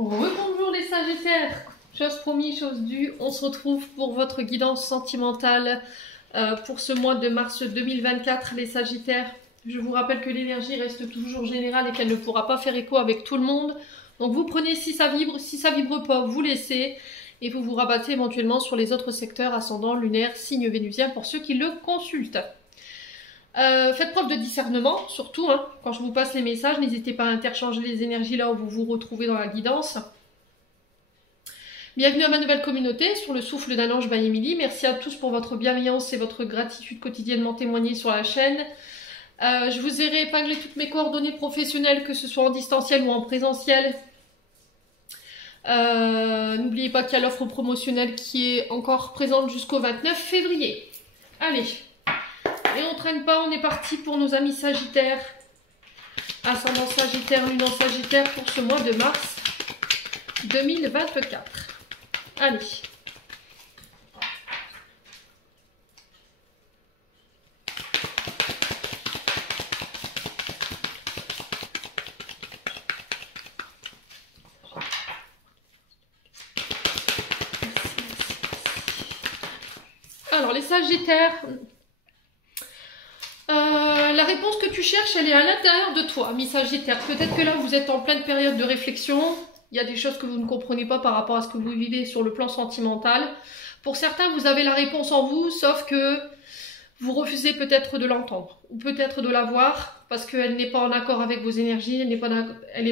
Bonjour les Sagittaires, chose promise, chose due, on se retrouve pour votre guidance sentimentale pour ce mois de mars 2024 les Sagittaires. Je vous rappelle que l'énergie reste toujours générale et qu'elle ne pourra pas faire écho avec tout le monde. Donc vous prenez si ça vibre pas, vous laissez et vous vous rabattez éventuellement sur les autres secteurs ascendant, lunaire, signe vénusien pour ceux qui le consultent. Faites preuve de discernement, surtout, hein, quand je vous passe les messages, n'hésitez pas à interchanger les énergies là où vous vous retrouvez dans la guidance. Bienvenue à ma nouvelle communauté sur le souffle d'un ange by Émilie. Merci à tous pour votre bienveillance et votre gratitude quotidiennement témoignée sur la chaîne. Je vous ai réépinglé toutes mes coordonnées professionnelles, que ce soit en distanciel ou en présentiel. N'oubliez pas qu'il y a l'offre promotionnelle qui est encore présente jusqu'au 29 février. Allez! Et on traîne pas, on est parti pour nos amis Sagittaires. Ascendant Sagittaire, lune en Sagittaire pour ce mois de mars 2024. Allez. Alors les Sagittaires... la réponse que tu cherches, elle est à l'intérieur de toi, mi Sagittaire. Peut-être que là, vous êtes en pleine période de réflexion. Il y a des choses que vous ne comprenez pas par rapport à ce que vous vivez sur le plan sentimental. Pour certains, vous avez la réponse en vous, sauf que vous refusez peut-être de l'entendre. Ou peut-être de la voir, parce qu'elle n'est pas en accord avec vos énergies, elle n'est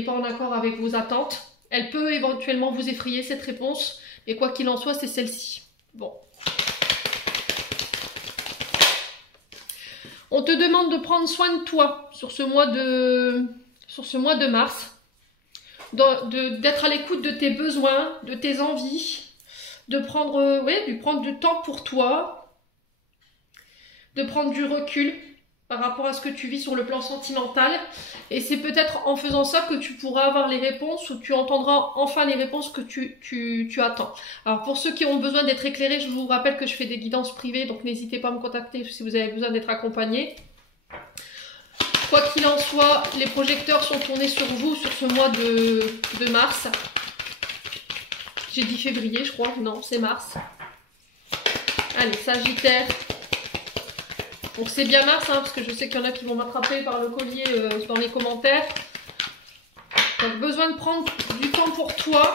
pas en accord avec vos attentes. Elle peut éventuellement vous effrayer, cette réponse. Mais quoi qu'il en soit, c'est celle-ci. Bon. On te demande de prendre soin de toi sur ce mois de mars, d'être à l'écoute de tes besoins, de tes envies, de prendre du temps pour toi, de prendre du recul par rapport à ce que tu vis sur le plan sentimental. Et c'est peut-être en faisant ça que tu pourras avoir les réponses ou tu entendras enfin les réponses que tu attends. Alors pour ceux qui ont besoin d'être éclairés, je vous rappelle que je fais des guidances privées, donc n'hésitez pas à me contacter si vous avez besoin d'être accompagné. Quoi qu'il en soit, les projecteurs sont tournés sur vous sur ce mois de mars. J'ai dit février, je crois. Non, c'est mars. Allez, Sagittaire. Donc c'est bien mars, hein, parce que je sais qu'il y en a qui vont m'attraper par le collier dans les commentaires. Donc besoin de prendre du temps pour toi.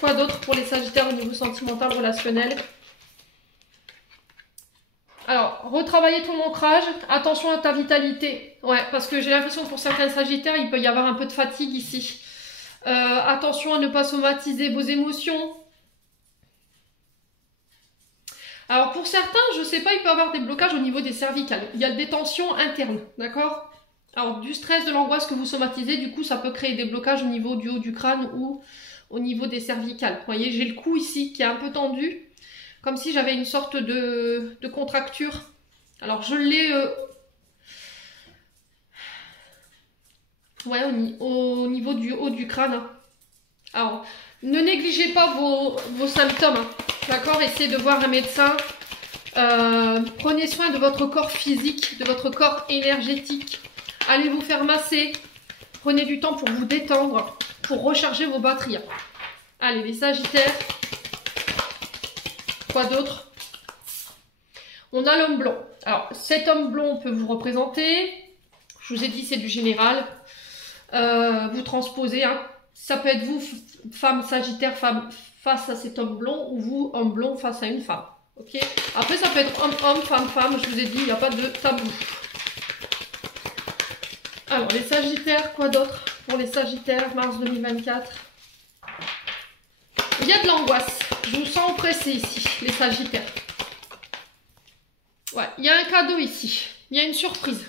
Quoi d'autre pour les Sagittaires au niveau sentimental, relationnel? Alors, retravailler ton ancrage. Attention à ta vitalité. Ouais, parce que j'ai l'impression que pour certains Sagittaires, il peut y avoir un peu de fatigue ici. Attention à ne pas somatiser vos émotions. Alors pour certains, je sais pas, il peut y avoir des blocages au niveau des cervicales. Il y a des tensions internes, d'accord? Alors du stress, de l'angoisse que vous somatisez, du coup ça peut créer des blocages au niveau du haut du crâne ou au niveau des cervicales. Vous voyez, j'ai le cou ici qui est un peu tendu, comme si j'avais une sorte de contracture. Alors je l'ai au niveau du haut du crâne. Alors ne négligez pas vos symptômes, hein. D'accord, essayez de voir un médecin. Prenez soin de votre corps physique, de votre corps énergétique. Allez vous faire masser. Prenez du temps pour vous détendre, pour recharger vos batteries. Allez, les Sagittaires. Quoi d'autre? On a l'homme blond. Alors, cet homme blond peut vous représenter. Je vous ai dit, c'est du général. Vous transposez, hein. Ça peut être vous, femme Sagittaire, femme face à cet homme blond, ou vous, homme blond, face à une femme. Ok. Après, ça peut être homme, femme. Je vous ai dit, il n'y a pas de tabou. Alors, les Sagittaires, quoi d'autre pour les Sagittaires, mars 2024? Il y a de l'angoisse. Je vous sens oppressé ici, les Sagittaires. Ouais, il y a un cadeau ici. Il y a une surprise.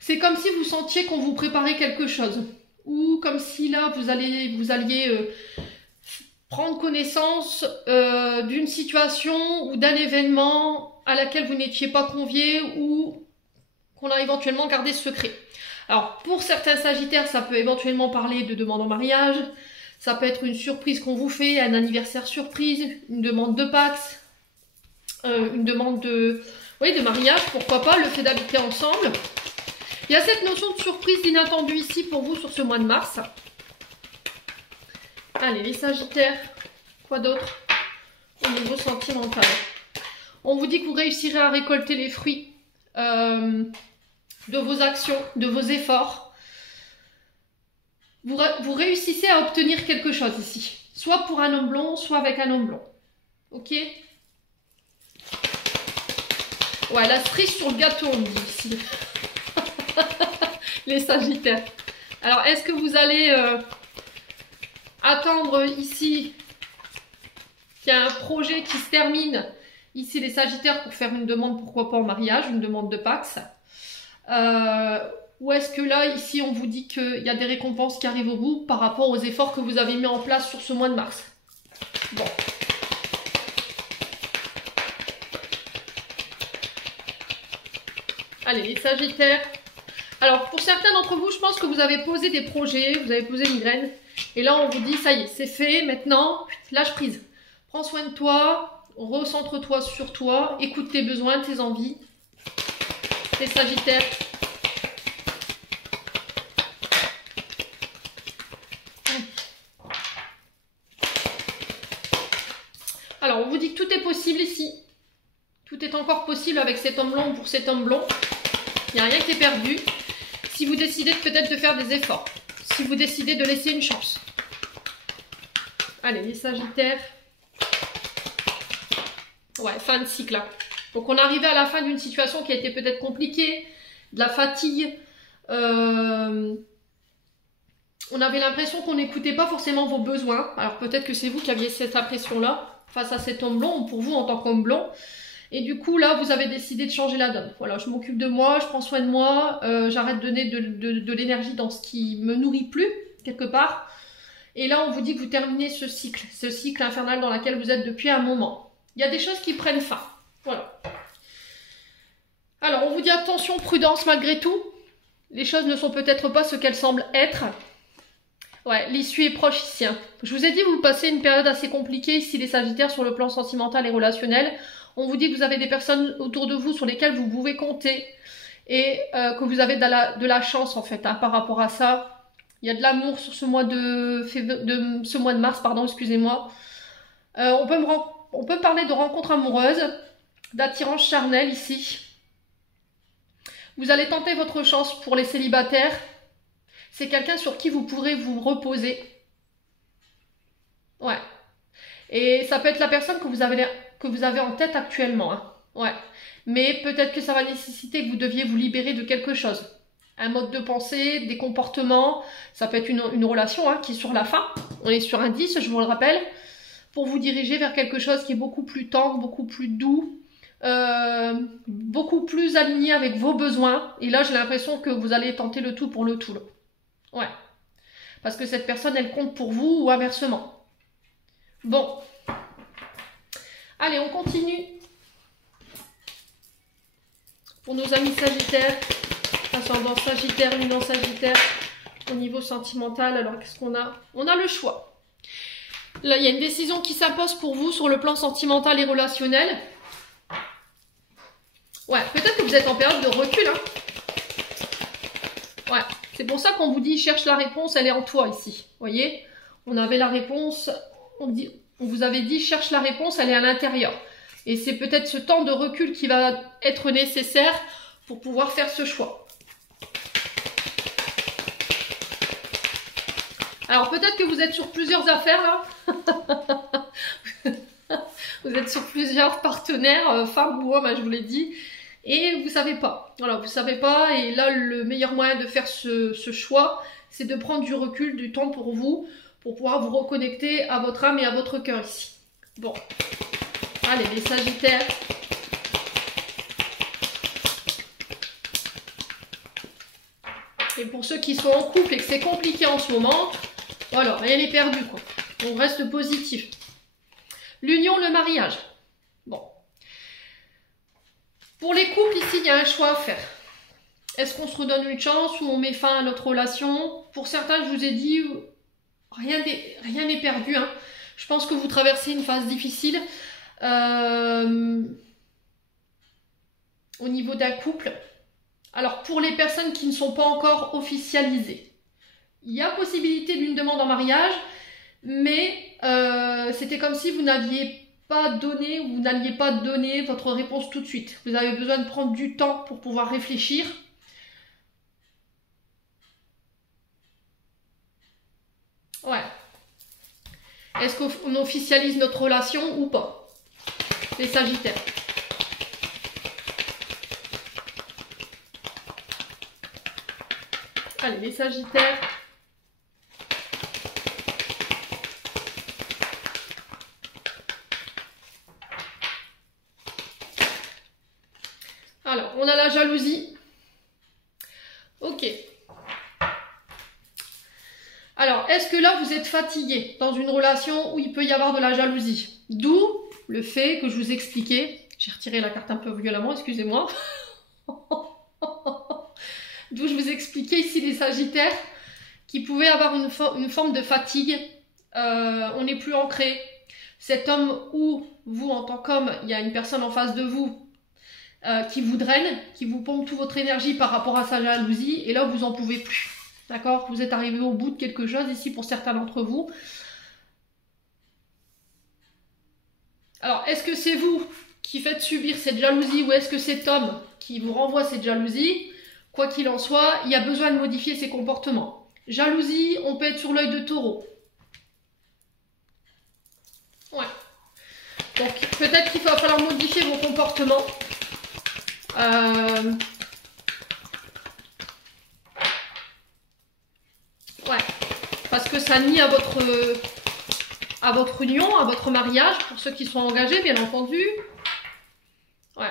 C'est comme si vous sentiez qu'on vous préparait quelque chose. Ou comme si là, vous alliez prendre connaissance d'une situation ou d'un événement à laquelle vous n'étiez pas convié ou qu'on a éventuellement gardé secret. Alors, pour certains Sagittaires, ça peut éventuellement parler de demande en mariage. Ça peut être une surprise qu'on vous fait, un anniversaire surprise, une demande de Pax, une demande de mariage, pourquoi pas, le fait d'habiter ensemble. Il y a cette notion de surprise inattendue ici pour vous sur ce mois de mars. Allez, les Sagittaires, quoi d'autre au niveau sentimental? On vous dit que vous réussirez à récolter les fruits de vos actions, de vos efforts. Vous réussissez à obtenir quelque chose ici. Soit pour un homme blond, soit avec un homme blond. Ok? Ouais, la cerise sur le gâteau, on me dit ici. Les Sagittaires. Alors, est-ce que vous allez attendre ici qu'il y a un projet qui se termine, ici les Sagittaires, pour faire une demande, pourquoi pas en mariage, une demande de Pax, ou est-ce que là, ici, on vous dit qu'il y a des récompenses qui arrivent au bout par rapport aux efforts que vous avez mis en place sur ce mois de mars? Bon. Allez, les Sagittaires. Alors, pour certains d'entre vous, je pense que vous avez posé des projets, vous avez posé une graine, et là, on vous dit, ça y est, c'est fait, maintenant, lâche prise. Prends soin de toi, recentre-toi sur toi, écoute tes besoins, tes envies. Les Sagittaires. Alors, on vous dit que tout est possible ici. Tout est encore possible avec cet homme blond ou pour cet homme blond. Il n'y a rien qui est perdu. Si vous décidez peut-être de faire des efforts. Si vous décidez de laisser une chance. Allez, les Sagittaires. Ouais, fin de cycle. Hein. Donc, on est arrivé à la fin d'une situation qui a été peut-être compliquée. De la fatigue. On avait l'impression qu'on n'écoutait pas forcément vos besoins. Alors, peut-être que c'est vous qui aviez cette impression-là face à cet homme blond ou pour vous en tant qu'homme blond. Et du coup, là, vous avez décidé de changer la donne. Voilà, je m'occupe de moi, je prends soin de moi, j'arrête de donner de l'énergie dans ce qui me nourrit plus, quelque part. Et là, on vous dit que vous terminez ce cycle infernal dans lequel vous êtes depuis un moment. Il y a des choses qui prennent fin. Voilà. Alors, on vous dit attention, prudence malgré tout. Les choses ne sont peut-être pas ce qu'elles semblent être. Ouais, l'issue est proche ici. Hein. Je vous ai dit, vous passez une période assez compliquée ici, les Sagittaires, sur le plan sentimental et relationnel. On vous dit que vous avez des personnes autour de vous sur lesquelles vous pouvez compter et que vous avez de la chance en fait hein, par rapport à ça. Il y a de l'amour sur ce mois de mars, pardon, excusez-moi. On peut parler de rencontres amoureuses, d'attirance charnelle ici. Vous allez tenter votre chance pour les célibataires. C'est quelqu'un sur qui vous pourrez vous reposer. Ouais. Et ça peut être la personne que vous avez en tête actuellement. Hein. Ouais. Mais peut-être que ça va nécessiter que vous deviez vous libérer de quelque chose. Un mode de pensée, des comportements. Ça peut être une relation hein, qui est sur la fin. On est sur un 10, je vous le rappelle. Pour vous diriger vers quelque chose qui est beaucoup plus tendre, beaucoup plus doux. Beaucoup plus aligné avec vos besoins. Et là, j'ai l'impression que vous allez tenter le tout pour le tout. Là. Ouais. Parce que cette personne, elle compte pour vous ou inversement. Bon. Allez, on continue. Pour nos amis Sagittaires, ascendant Sagittaire, luminant Sagittaire, au niveau sentimental, alors qu'est-ce qu'on a? On a le choix. Là, il y a une décision qui s'impose pour vous sur le plan sentimental et relationnel. Ouais, peut-être que vous êtes en période de recul. Hein. Ouais, c'est pour ça qu'on vous dit cherche la réponse, elle est en toi ici. Vous voyez, on avait la réponse, on vous avait dit cherche la réponse, elle est à l'intérieur. Et c'est peut-être ce temps de recul qui va être nécessaire pour pouvoir faire ce choix. Alors peut-être que vous êtes sur plusieurs affaires là. Vous êtes sur plusieurs partenaires, femmes ou hommes, je vous l'ai dit. Et vous savez pas. Voilà, vous savez pas. Et là, le meilleur moyen de faire ce choix, c'est de prendre du recul, du temps pour vous, pour pouvoir vous reconnecter à votre âme et à votre cœur ici. Bon. Allez, les Sagittaires. Et pour ceux qui sont en couple et que c'est compliqué en ce moment, voilà, rien n'est perdu, quoi. On reste positif. L'union, le mariage. Bon. Pour les couples, ici, il y a un choix à faire. Est-ce qu'on se redonne une chance ou on met fin à notre relation? Pour certains, je vous ai dit, rien n'est perdu. Hein. Je pense que vous traversez une phase difficile au niveau d'un couple. Alors, pour les personnes qui ne sont pas encore officialisées, il y a possibilité d'une demande en mariage, mais c'était comme si vous n'aviez pas donné ou vous n'alliez pas donner votre réponse tout de suite. Vous avez besoin de prendre du temps pour pouvoir réfléchir. Ouais. Est-ce qu'on officialise notre relation ou pas? Les Sagittaires. Allez, les Sagittaires. Alors, on a la jalousie. Ok. Alors, est-ce que là, vous êtes fatigué dans une relation où il peut y avoir de la jalousie? D'où le fait que je vous expliquais, j'ai retiré la carte un peu violemment, excusez-moi. D'où je vous expliquais ici les Sagittaires qui pouvaient avoir une forme de fatigue. On n'est plus ancré. Cet homme ou vous, en tant qu'homme, il y a une personne en face de vous qui vous draine, qui vous pompe toute votre énergie par rapport à sa jalousie, et là, vous en pouvez plus. D'accord? Vous êtes arrivé au bout de quelque chose ici pour certains d'entre vous. Alors, est-ce que c'est vous qui faites subir cette jalousie ou est-ce que cet homme qui vous renvoie cette jalousie? Quoi qu'il en soit, il y a besoin de modifier ses comportements. Jalousie, on peut être sur l'œil de taureau. Ouais. Donc, peut-être qu'il va falloir modifier vos comportements. Ouais. Parce que ça nie à votre union, à votre mariage, pour ceux qui sont engagés, bien entendu. Ouais.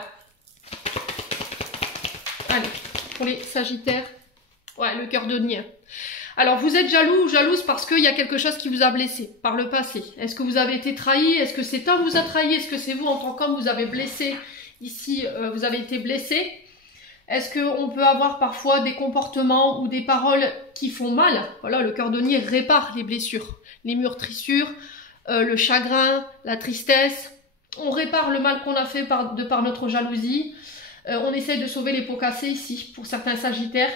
Allez, pour les Sagittaires. Ouais, le cœur de nier. Alors, vous êtes jaloux ou jalouse parce qu'il y a quelque chose qui vous a blessé par le passé. Est-ce que vous avez été trahi? Est-ce que cet homme vous a trahi? Est-ce que c'est vous, en tant qu'homme, vous avez blessé? Ici, vous avez été blessé. Est-ce qu'on peut avoir parfois des comportements ou des paroles qui font mal? Voilà, le cordonnier répare les blessures, les meurtrissures, le chagrin, la tristesse. On répare le mal qu'on a fait de par notre jalousie. On essaye de sauver les pots cassés ici, pour certains Sagittaires.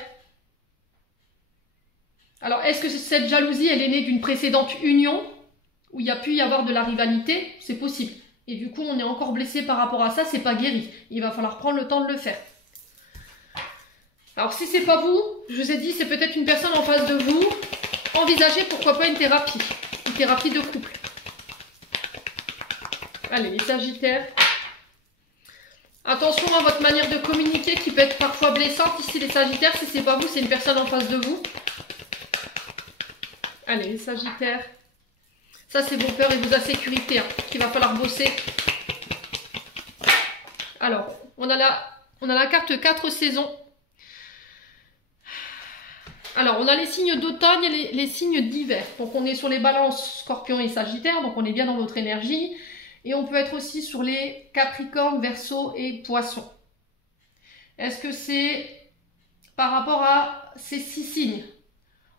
Alors, est-ce que cette jalousie, elle est née d'une précédente union où il y a pu y avoir de la rivalité? C'est possible. Et du coup, on est encore blessé par rapport à ça, c'est pas guéri. Il va falloir prendre le temps de le faire. Alors, si c'est pas vous, je vous ai dit, c'est peut-être une personne en face de vous. Envisagez pourquoi pas une thérapie de couple. Allez, les Sagittaires. Attention à votre manière de communiquer qui peut être parfois blessante. Ici, les Sagittaires, si c'est pas vous, c'est une personne en face de vous. Allez, les Sagittaires. Ça, c'est vos peurs et vos insécurités qu'il va falloir bosser. Alors, on a la carte 4 saisons. Alors, on a les signes d'automne et les signes d'hiver. Donc, on est sur les balances Scorpion et Sagittaire. Donc, on est bien dans notre énergie. Et on peut être aussi sur les Capricornes, Verseau et Poissons. Est-ce que c'est par rapport à ces 6 signes?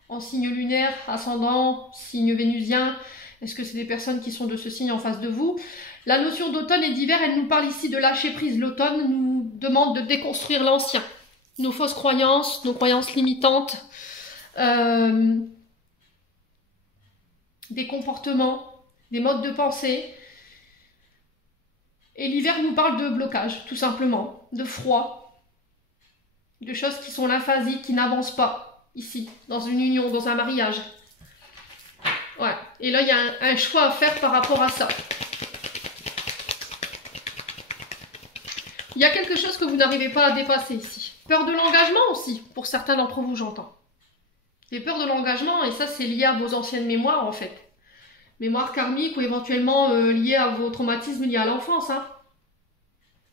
En signe lunaire, ascendant, signe vénusien. Est-ce que c'est des personnes qui sont de ce signe en face de vous? La notion d'automne et d'hiver, elle nous parle ici de lâcher prise. L'automne nous demande de déconstruire l'ancien. Nos fausses croyances, nos croyances limitantes, des comportements, des modes de pensée. Et l'hiver nous parle de blocage, tout simplement, de froid, de choses qui sont lymphasiques, qui n'avancent pas, ici, dans une union, dans un mariage. Ouais. Et là, il y a un choix à faire par rapport à ça. Il y a quelque chose que vous n'arrivez pas à dépasser ici. Peur de l'engagement aussi, pour certains d'entre vous, j'entends. Des peurs de l'engagement, et ça, c'est lié à vos anciennes mémoires, en fait. Mémoire karmique ou éventuellement liée à vos traumatismes liés à l'enfance. Hein.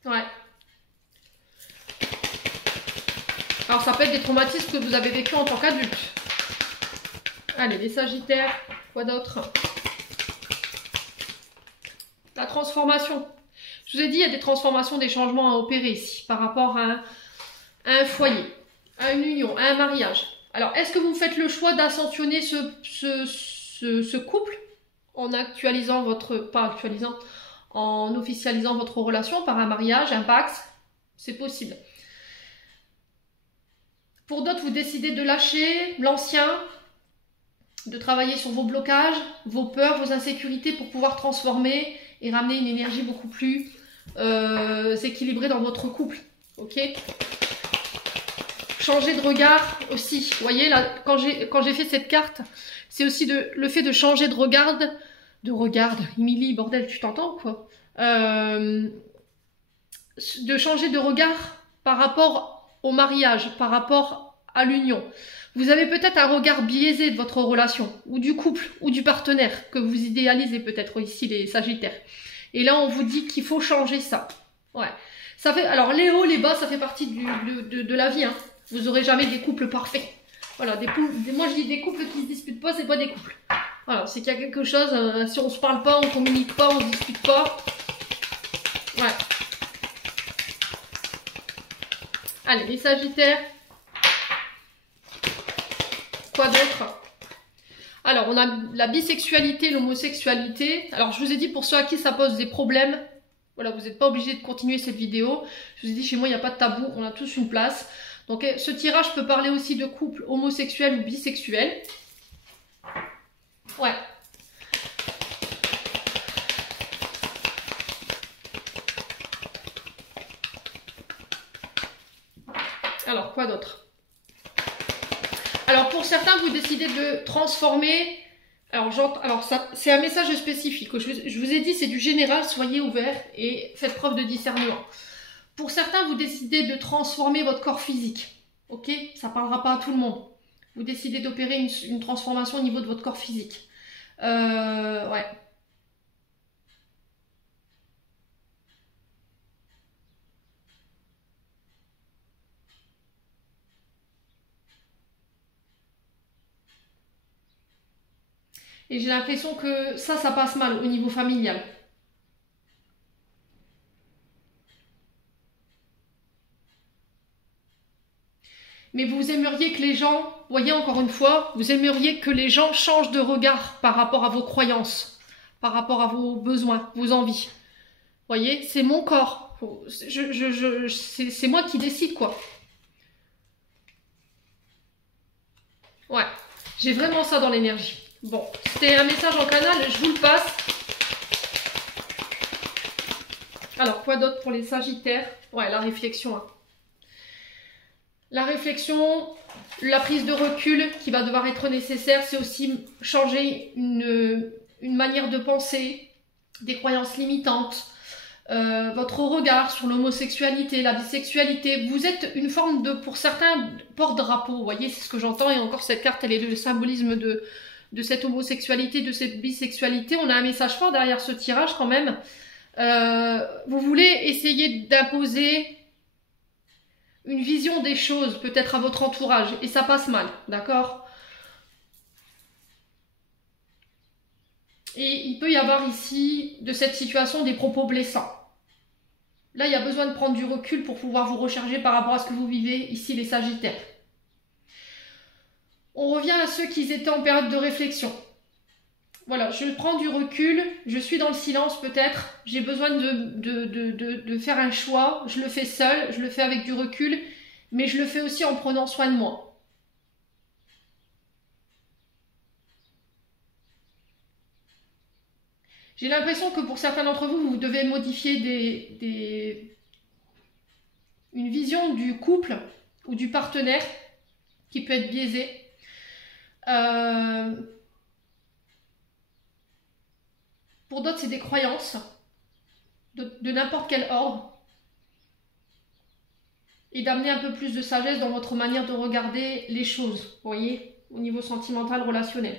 Ouais. Alors ça peut être des traumatismes que vous avez vécu en tant qu'adulte. Allez, les Sagittaires, quoi d'autre? La transformation. Je vous ai dit, il y a des transformations, des changements à opérer ici par rapport à un foyer, à une union, à un mariage. Alors, est-ce que vous faites le choix d'accentuer ce couple en actualisant en officialisant votre relation par un mariage, un pax? C'est possible. Pour d'autres, vous décidez de lâcher l'ancien, de travailler sur vos blocages, vos peurs, vos insécurités pour pouvoir transformer et ramener une énergie beaucoup plus équilibrée dans votre couple. Ok? Changer de regard aussi. Vous voyez, là, quand j'ai fait cette carte, c'est aussi le fait de changer de regard. Émilie, bordel, tu t'entends quoi? De changer de regard par rapport au mariage, par rapport à l'union. Vous avez peut-être un regard biaisé de votre relation, ou du couple, ou du partenaire, que vous idéalisez peut-être ici, les Sagittaires. Et là, on vous dit qu'il faut changer ça. Ouais. Ça fait, alors, les hauts, les bas, ça fait partie de la vie. Hein. Vous n'aurez jamais des couples parfaits. Voilà, moi je dis des couples qui ne se disputent pas, c'est pas des couples. Voilà, c'est qu'il y a quelque chose, si on se parle pas, on communique pas, on se dispute pas. Ouais. Allez, les Sagittaires. Quoi d'autre? Alors, on a la bisexualité, l'homosexualité. Alors, je vous ai dit, pour ceux à qui ça pose des problèmes, voilà, vous n'êtes pas obligé de continuer cette vidéo. Je vous ai dit, chez moi, il n'y a pas de tabou, on a tous une place. Donc, ce tirage peut parler aussi de couples homosexuels ou bisexuels. Ouais. Alors, quoi d'autre? Alors, pour certains, vous décidez de transformer. Alors ça, c'est un message spécifique. Je vous ai dit, c'est du général, soyez ouverts et faites preuve de discernement. Pour certains, vous décidez de transformer votre corps physique. Ok? Ça ne parlera pas à tout le monde. Vous décidez d'opérer une transformation au niveau de votre corps physique. Ouais. Et j'ai l'impression que ça passe mal au niveau familial. Mais vous aimeriez que les gens, voyez encore une fois, vous aimeriez que les gens changent de regard par rapport à vos croyances, par rapport à vos besoins, vos envies. Voyez, c'est mon corps. C'est moi qui décide, quoi. Ouais, j'ai vraiment ça dans l'énergie. Bon, c'était un message en canal, je vous le passe. Alors, quoi d'autre pour les Sagittaires? Ouais, la réflexion. Hein. La réflexion, la prise de recul qui va devoir être nécessaire, c'est aussi changer une manière de penser, des croyances limitantes, votre regard sur l'homosexualité, la bisexualité. Vous êtes une forme de, pour certains, porte-drapeau. Vous voyez, c'est ce que j'entends. Et encore, cette carte, elle est le symbolisme de cette homosexualité, de cette bisexualité. On a un message fort derrière ce tirage quand même. Vous voulez essayer d'imposer une vision des choses, peut-être à votre entourage, et ça passe mal, d'accord? Et il peut y avoir ici, de cette situation, des propos blessants. Là, il y a besoin de prendre du recul pour pouvoir vous recharger par rapport à ce que vous vivez ici, les Sagittaires. On revient à ceux qui étaient en période de réflexion. Voilà, je prends du recul, je suis dans le silence peut-être, j'ai besoin de faire un choix, je le fais seul, je le fais avec du recul, mais je le fais aussi en prenant soin de moi. J'ai l'impression que pour certains d'entre vous, vous devez modifier une vision du couple ou du partenaire qui peut être biaisé. Pour d'autres, c'est des croyances de n'importe quel ordre. Et d'amener un peu plus de sagesse dans votre manière de regarder les choses, vous voyez, au niveau sentimental, relationnel.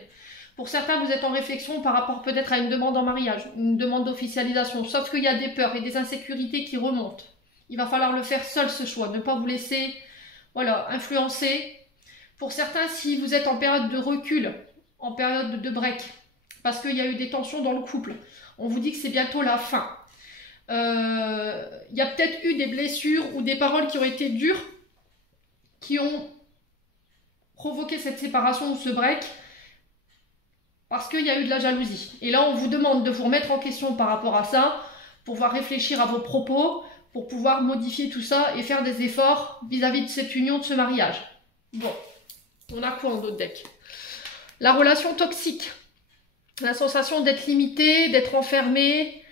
Pour certains, vous êtes en réflexion par rapport peut-être à une demande en mariage, une demande d'officialisation, sauf qu'il y a des peurs et des insécurités qui remontent. Il va falloir le faire seul ce choix, ne pas vous laisser influencer. Pour certains, si vous êtes en période de recul, en période de break, parce qu'il y a eu des tensions dans le couple, on vous dit que c'est bientôt la fin. Il y a peut-être eu des blessures ou des paroles qui ont été dures, qui ont provoqué cette séparation ou ce break, parce qu'il y a eu de la jalousie. Et là, on vous demande de vous remettre en question par rapport à ça, pour pouvoir réfléchir à vos propos, pour pouvoir modifier tout ça et faire des efforts vis-à-vis de cette union, de ce mariage. Bon, on a quoi en d'autres decks? La relation toxique. La sensation d'être limité, d'être enfermé,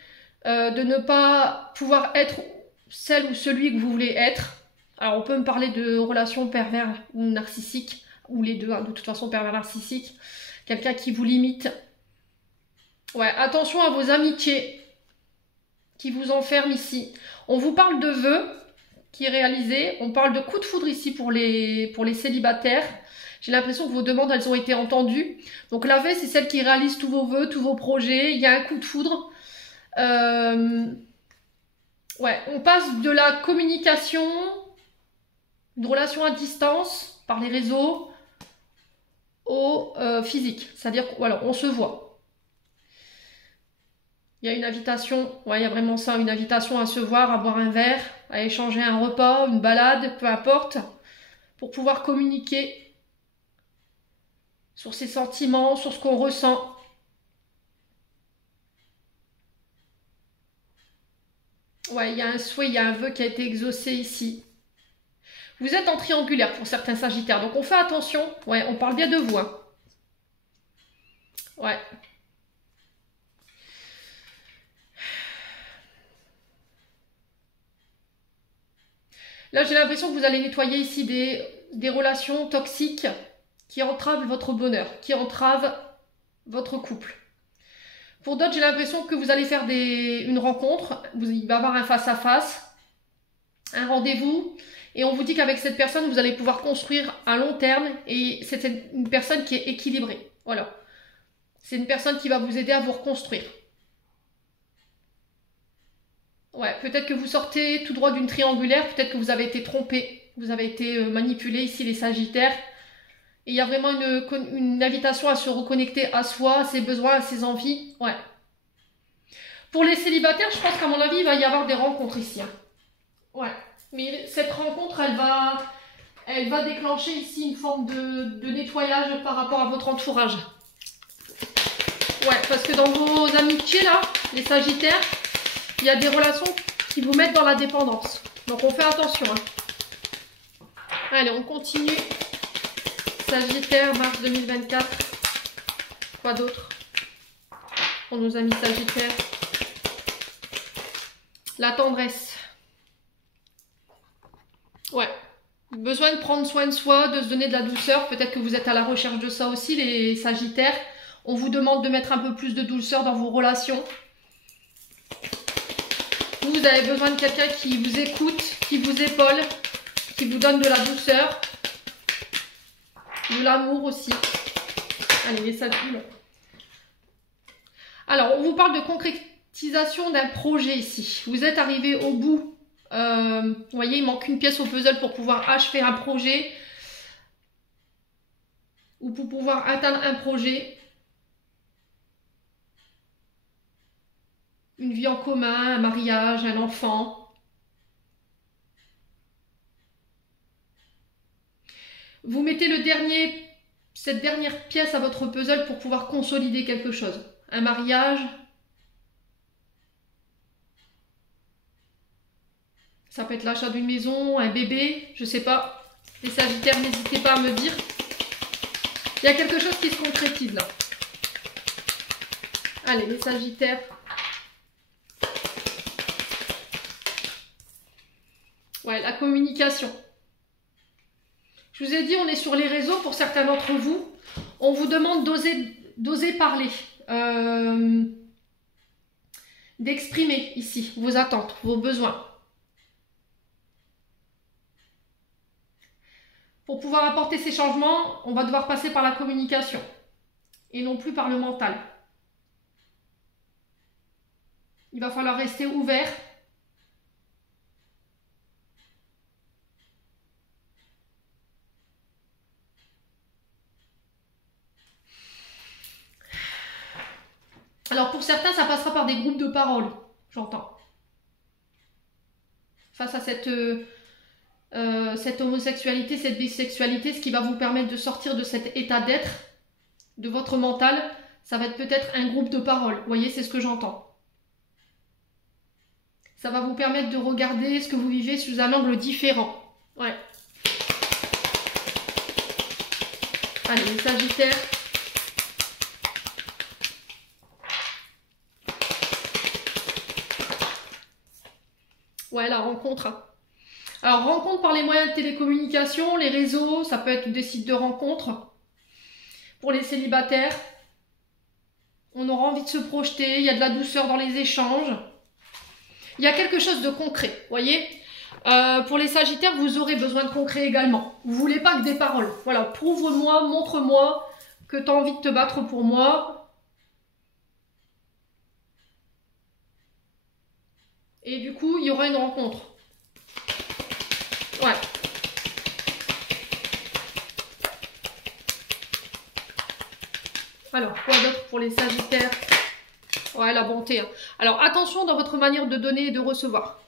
de ne pas pouvoir être celle ou celui que vous voulez être. Alors on peut me parler de relations pervers ou narcissiques, ou les deux, hein, de toute façon pervers narcissique. Quelqu'un qui vous limite. Ouais, attention à vos amitiés qui vous enferment ici. On vous parle de vœux qui est réalisé. On parle de coup de foudre ici pour les célibataires. J'ai l'impression que vos demandes, elles ont été entendues. Donc la V, c'est celle qui réalise tous vos vœux, tous vos projets. Il y a un coup de foudre. Ouais, on passe de la communication, de relation à distance, par les réseaux, au physique. C'est-à-dire qu'on voilà, on se voit. Il y a une invitation, ouais, il y a vraiment ça, une invitation à se voir, à boire un verre, à échanger un repas, une balade, peu importe, pour pouvoir communiquer sur ses sentiments, sur ce qu'on ressent. Ouais, il y a un souhait, il y a un vœu qui a été exaucé ici. Vous êtes en triangulaire pour certains sagittaires, donc on fait attention. Ouais, on parle bien de vous. Hein. Ouais. Là, j'ai l'impression que vous allez nettoyer ici des relations toxiques qui entravent votre bonheur, qui entravent votre couple. Pour d'autres, j'ai l'impression que vous allez faire une rencontre, il va y avoir un face-à-face, un rendez-vous, et on vous dit qu'avec cette personne, vous allez pouvoir construire à long terme, et c'est une personne qui est équilibrée. Voilà. C'est une personne qui va vous aider à vous reconstruire. Ouais, peut-être que vous sortez tout droit d'une triangulaire, peut-être que vous avez été trompé, vous avez été manipulé ici, les sagittaires. Et il y a vraiment une invitation à se reconnecter à soi, à ses besoins, à ses envies. Ouais. Pour les célibataires, je pense qu'à mon avis, il va y avoir des rencontres ici. Hein. Ouais. Mais cette rencontre, elle va déclencher ici une forme de nettoyage par rapport à votre entourage. Ouais, parce que dans vos amitiés, là, les sagittaires, il y a des relations qui vous mettent dans la dépendance. Donc on fait attention. Hein. Allez, on continue. Sagittaire, mars 2024. Quoi d'autre pour nos amis sagittaires? La tendresse. Ouais. Besoin de prendre soin de soi, de se donner de la douceur. Peut-être que vous êtes à la recherche de ça aussi, les sagittaires. On vous demande de mettre un peu plus de douceur dans vos relations. Vous avez besoin de quelqu'un qui vous écoute, qui vous épaule, qui vous donne de la douceur. De l'amour aussi. Allez, les sagittaires. Alors, on vous parle de concrétisation d'un projet ici. Vous êtes arrivé au bout. Vous voyez, il manque une pièce au puzzle pour pouvoir achever un projet. Ou pour pouvoir atteindre un projet. Une vie en commun, un mariage, un enfant. Vous mettez cette dernière pièce à votre puzzle pour pouvoir consolider quelque chose. Un mariage. Ça peut être l'achat d'une maison, un bébé, je sais pas. Les sagittaires, n'hésitez pas à me dire. Il y a quelque chose qui se concrétise là. Allez, les sagittaires. Ouais, la communication. Je vous ai dit, on est sur les réseaux pour certains d'entre vous. On vous demande d'oser parler. D'exprimer ici vos attentes, vos besoins. Pour pouvoir apporter ces changements, on va devoir passer par la communication et non plus par le mental. Il va falloir rester ouvert. Alors pour certains, ça passera par des groupes de parole, j'entends. Face à cette homosexualité, cette bisexualité, ce qui va vous permettre de sortir de cet état d'être, de votre mental, ça va être peut-être un groupe de parole. Vous voyez, c'est ce que j'entends. Ça va vous permettre de regarder ce que vous vivez sous un angle différent. Ouais. Allez, les sagittaires. Ouais, la rencontre. Alors, rencontre par les moyens de télécommunication, les réseaux, ça peut être des sites de rencontres. Pour les célibataires, on aura envie de se projeter, il y a de la douceur dans les échanges. Il y a quelque chose de concret, voyez. Pour les sagittaires, vous aurez besoin de concret également. Vous ne voulez pas que des paroles. Voilà, prouve-moi, montre-moi que tu as envie de te battre pour moi. Et du coup, il y aura une rencontre. Ouais. Alors, quoi d'autre pour les sagittaires? Ouais, la bonté. Hein. Alors, attention dans votre manière de donner et de recevoir.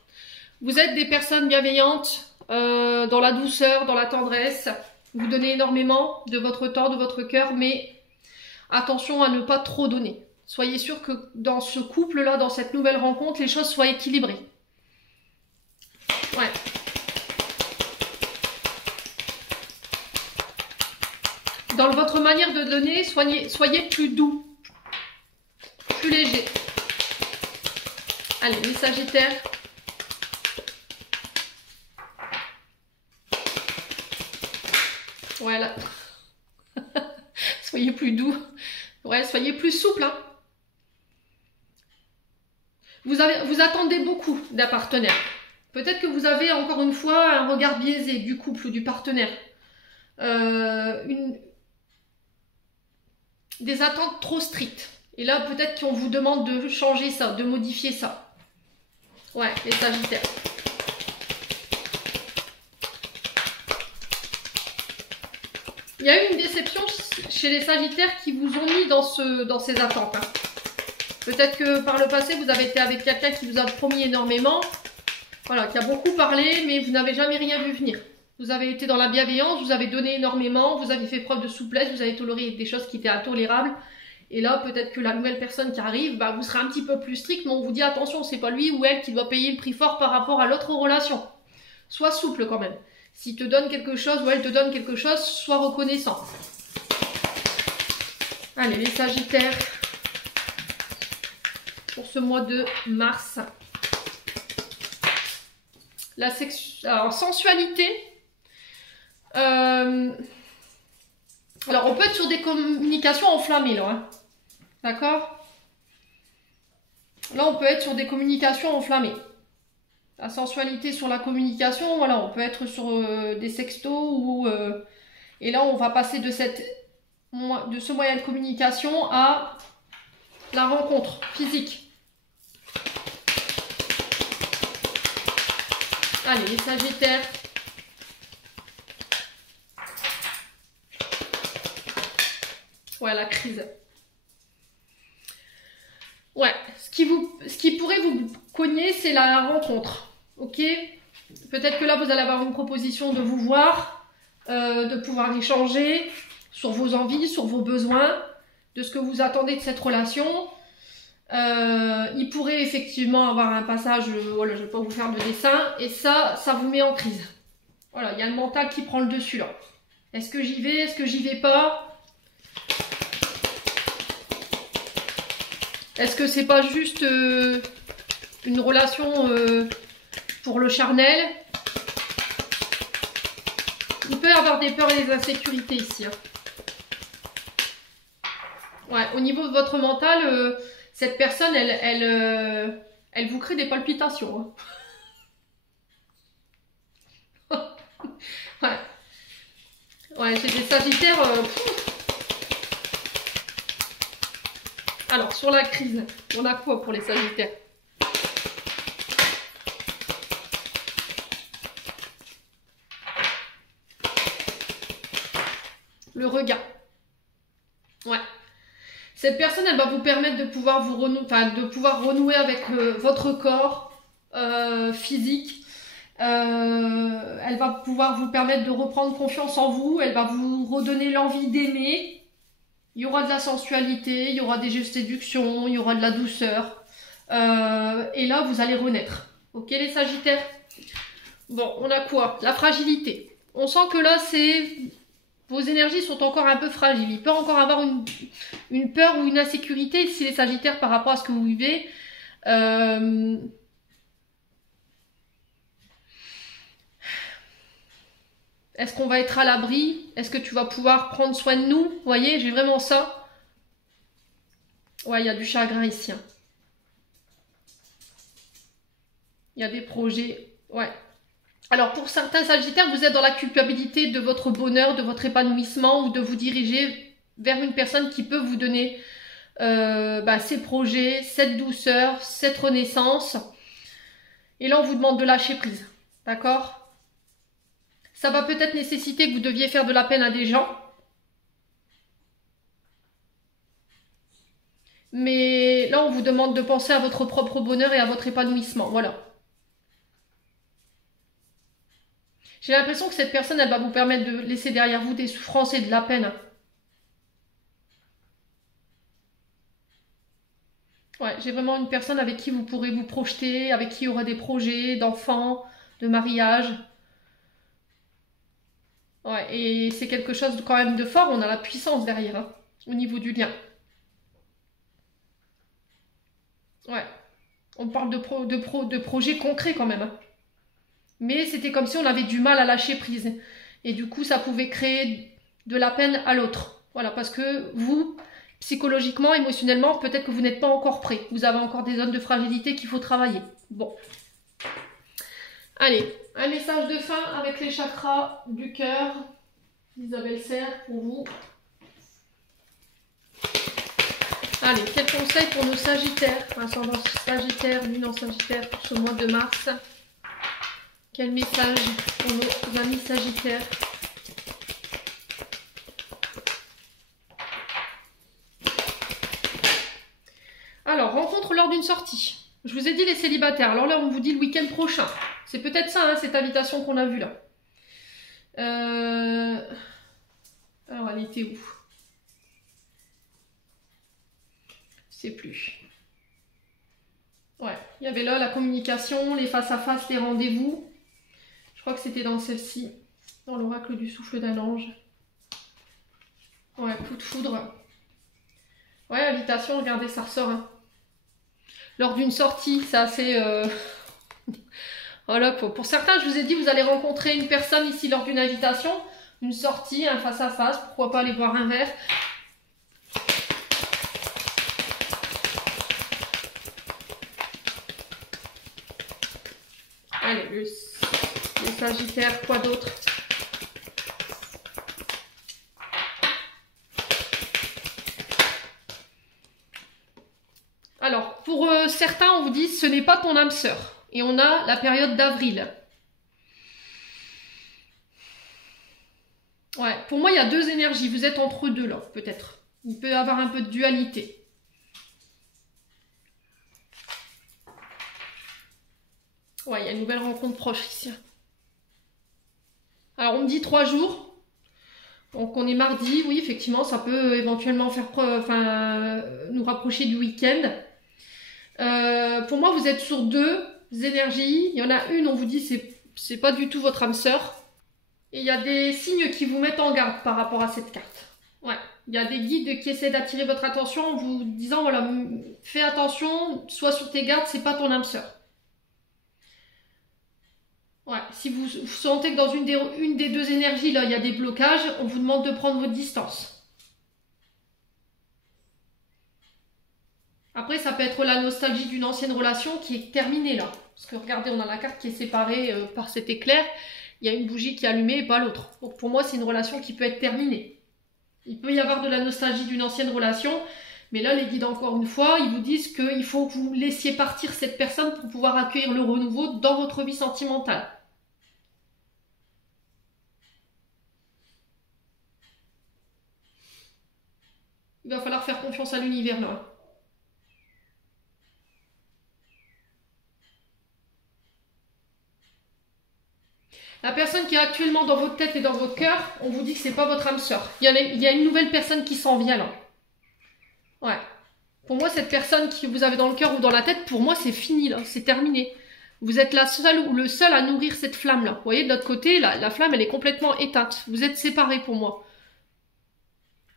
Vous êtes des personnes bienveillantes, dans la douceur, dans la tendresse. Vous donnez énormément de votre temps, de votre cœur, mais attention à ne pas trop donner. Soyez sûr que dans ce couple-là, dans cette nouvelle rencontre, les choses soient équilibrées. Ouais. Dans votre manière de donner, soyez plus doux, plus léger. Allez, les sagittaires. Voilà. Soyez plus doux. Ouais, soyez plus souple. Hein. Vous attendez beaucoup d'un partenaire. Peut-être que vous avez encore une fois un regard biaisé du couple ou du partenaire. Des attentes trop strictes. Et là, peut-être qu'on vous demande de changer ça, de modifier ça. Ouais, les sagittaires. Il y a eu une déception chez les sagittaires qui vous ont mis dans ces attentes. Hein. Peut-être que par le passé, vous avez été avec quelqu'un qui vous a promis énormément. Voilà, qui a beaucoup parlé, mais vous n'avez jamais rien vu venir. Vous avez été dans la bienveillance, vous avez donné énormément, vous avez fait preuve de souplesse, vous avez toléré des choses qui étaient intolérables. Et là, peut-être que la nouvelle personne qui arrive, bah, vous serez un petit peu plus strict, mais on vous dit attention, c'est pas lui ou elle qui doit payer le prix fort par rapport à l'autre relation. Sois souple quand même. S'il te donne quelque chose ou elle te donne quelque chose, sois reconnaissant. Allez, les sagittaires, pour ce mois de mars. Alors, sensualité. Alors, on peut être sur des communications enflammées, là. Hein. D'accord? Là, on peut être sur des communications enflammées. La sensualité sur la communication, voilà, on peut être sur des sextos ou... et là, on va passer de ce moyen de communication à la rencontre physique. Allez, les sagittaires. Ouais, la crise. Ouais, ce qui pourrait vous cogner, c'est la rencontre. Ok? Peut-être que là, vous allez avoir une proposition de vous voir, de pouvoir échanger sur vos envies, sur vos besoins, de ce que vous attendez de cette relation. Il pourrait effectivement avoir un passage, voilà, je ne vais pas vous faire de dessin, et ça vous met en crise. Voilà, il y a le mental qui prend le dessus là. Est-ce que j'y vais? Est-ce que j'y vais pas? Est-ce que c'est pas juste une relation pour le charnel? Il peut y avoir des peurs et des insécurités ici. Hein. Ouais, au niveau de votre mental, cette personne, elle vous crée des palpitations. Hein. Ouais. Ouais, c'est des sagittaires. Alors, sur la crise, on a quoi pour les sagittaires? Le regain. Ouais. Cette personne, elle va vous permettre de pouvoir renouer avec votre corps physique. Elle va pouvoir vous permettre de reprendre confiance en vous. Elle va vous redonner l'envie d'aimer. Il y aura de la sensualité, il y aura des jeux de séduction, il y aura de la douceur. Et là, vous allez renaître. Ok, les sagittaires? Bon, on a quoi? La fragilité. On sent que là, vos énergies sont encore un peu fragiles. Il peut encore avoir une peur ou une insécurité si les sagittaires par rapport à ce que vous vivez. Est-ce qu'on va être à l'abri? Est-ce que tu vas pouvoir prendre soin de nous? Vous voyez, j'ai vraiment ça. Ouais, il y a du chagrin ici. Hein. Il y a des projets. Ouais. Alors, pour certains Sagittaires, vous êtes dans la culpabilité de votre bonheur, de votre épanouissement ou de vous diriger vers une personne qui peut vous donner ces projets, cette douceur, cette renaissance. Et là, on vous demande de lâcher prise. D'accord? Ça va peut-être nécessiter que vous deviez faire de la peine à des gens. Mais là, on vous demande de penser à votre propre bonheur et à votre épanouissement. Voilà. J'ai l'impression que cette personne, elle va vous permettre de laisser derrière vous des souffrances et de la peine. Ouais, j'ai vraiment une personne avec qui vous pourrez vous projeter, avec qui il y aura des projets d'enfants, de mariage. Ouais, et c'est quelque chose quand même de fort, on a la puissance derrière, hein, au niveau du lien. Ouais, on parle de projets concrets quand même. Hein. Mais c'était comme si on avait du mal à lâcher prise. Et du coup, ça pouvait créer de la peine à l'autre. Voilà, parce que vous, psychologiquement, émotionnellement, peut-être que vous n'êtes pas encore prêt. Vous avez encore des zones de fragilité qu'il faut travailler. Bon. Allez, un message de fin avec les chakras du cœur. Isabelle Serre, pour vous. Allez, quel conseil pour nos Sagittaires, ascendant Sagittaire, lune en Sagittaire pour ce mois de mars? Quel message pour nos amis Sagittaires? Alors, rencontre lors d'une sortie. Je vous ai dit les célibataires. Alors là, on vous dit le week-end prochain. C'est peut-être ça, hein, cette invitation qu'on a vue là. Alors, elle était où? Je sais plus. Ouais, il y avait là la communication, les face-à-face, les rendez-vous. Je crois que c'était dans celle-ci, dans l'oracle du souffle d'un ange. Ouais, coup de foudre. Ouais, invitation, regardez, ça ressort. Hein. Lors d'une sortie, c'est assez... Voilà, pour certains, je vous ai dit, vous allez rencontrer une personne ici lors d'une invitation, une sortie, un face-à-face, pourquoi pas aller boire un verre. Allez, les Sagittaires, quoi d'autre? Alors, pour certains, on vous dit, ce n'est pas ton âme sœur. Et on a la période d'avril. Ouais, pour moi, il y a deux énergies. Vous êtes entre deux, là, peut-être. Il peut y avoir un peu de dualité. Ouais, il y a une nouvelle rencontre proche ici. Alors, on me dit 3 jours. Donc, on est mardi. Oui, effectivement, ça peut éventuellement faire nous rapprocher du week-end. Pour moi, vous êtes sur deux énergies. Il y en a une, on vous dit, c'est pas du tout votre âme sœur. Et il y a des signes qui vous mettent en garde par rapport à cette carte. Ouais, il y a des guides qui essaient d'attirer votre attention en vous disant, voilà, fais attention, sois sur tes gardes, c'est pas ton âme sœur. Ouais, si vous sentez que dans une des deux énergies, là, il y a des blocages, on vous demande de prendre votre distance. Après, ça peut être la nostalgie d'une ancienne relation qui est terminée, là. Parce que regardez, on a la carte qui est séparée par cet éclair. Il y a une bougie qui est allumée et pas l'autre. Donc pour moi, c'est une relation qui peut être terminée. Il peut y avoir de la nostalgie d'une ancienne relation, mais là, les guides, encore une fois, ils vous disent qu'il faut que vous laissiez partir cette personne pour pouvoir accueillir le renouveau dans votre vie sentimentale. Il va falloir faire confiance à l'univers, là. La personne qui est actuellement dans votre tête et dans votre cœur, on vous dit que c'est pas votre âme sœur. Il y a une nouvelle personne qui s'en vient là. Ouais. Pour moi, cette personne que vous avez dans le cœur ou dans la tête, pour moi, c'est fini là, c'est terminé. Vous êtes la seule ou le seul à nourrir cette flamme là. Vous voyez, de l'autre côté, la flamme, elle est complètement éteinte. Vous êtes séparés pour moi.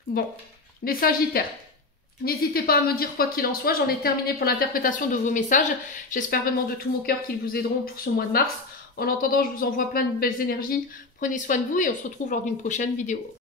Bon, les Sagittaires. N'hésitez pas à me dire quoi qu'il en soit. J'en ai terminé pour l'interprétation de vos messages. J'espère vraiment de tout mon cœur qu'ils vous aideront pour ce mois de mars. En attendant, je vous envoie plein de belles énergies. Prenez soin de vous et on se retrouve lors d'une prochaine vidéo.